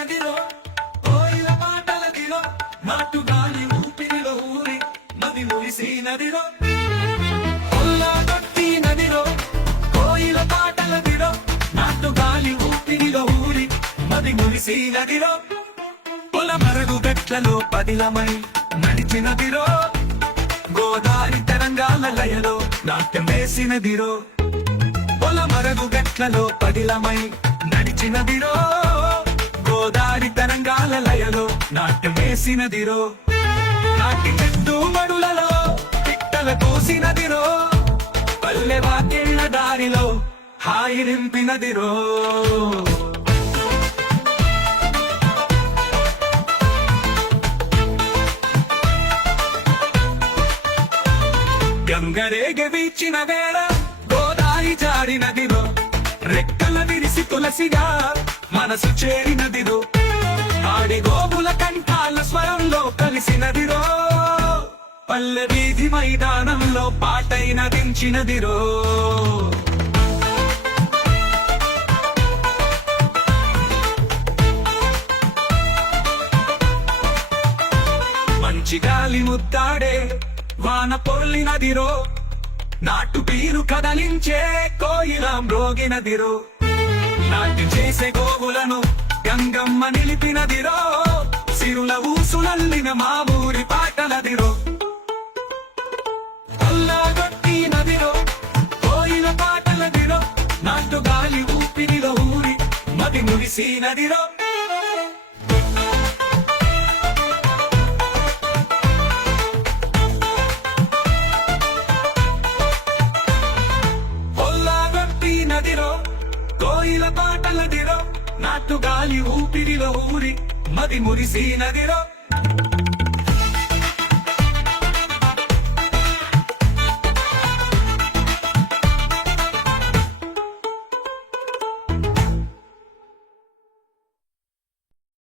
నదిలో కోయిల పాటలదిలో నాటుగాలి ఊపిరిలో ఊరి మది మురిసి నదిలో కొల్లాగొట్టి నదిలో కోయిల పాటలదిలో నాటుగాలి ఊపిరిలో ఊరి మది మురిసి నదిలో పొల మరుగు గట్లలో పదిలమై నడిచినదిరో గోదావరి తరంగాల లయలో నాట్యం వేసినదిరో పొల మరుగు గట్లలో పదిలమై నడిచినదిరో గోదావరి తరంగాల లయలో నాట్యం వేసినదిరో నాటి చెట్టు మడులలో పిట్టల కోసినదిరో పల్లె వాకిళ్ళ దారిలో హాయి నింపినదిరో గంగరేగ వీచిన వేళ గోదావరి జాడినదిరో రెక్కల విరిసి తులసిగా మనసు చేరినదిరో ఆడి గోపుల కంఠాల స్వరంలో కలిసినదిరో పల్లె వీధి మైదానంలో పాటైన దించినదిరో మంచి గాలి ముద్దాడే వాన పొర్లినదిరో నాటు పీరు కదలించే కోయిల మ్రోగినదిరో నాట్యం చేసే గోవులను గంగమ్మ నిలిపినదిరో సిరుల ఊసులల్లిన మా ఊరి పాటలదిరో కొల్లాగొట్టి నదిరో కోయిల పాటలదిరో నాటు గాలి ఊపిరిలో ఊరి మది మురిసి నదిరో నదిరో కోయిల పాటలదిరో నాటు గాలి ఊపిరిలో ఊరి మది మురిసి నదిరో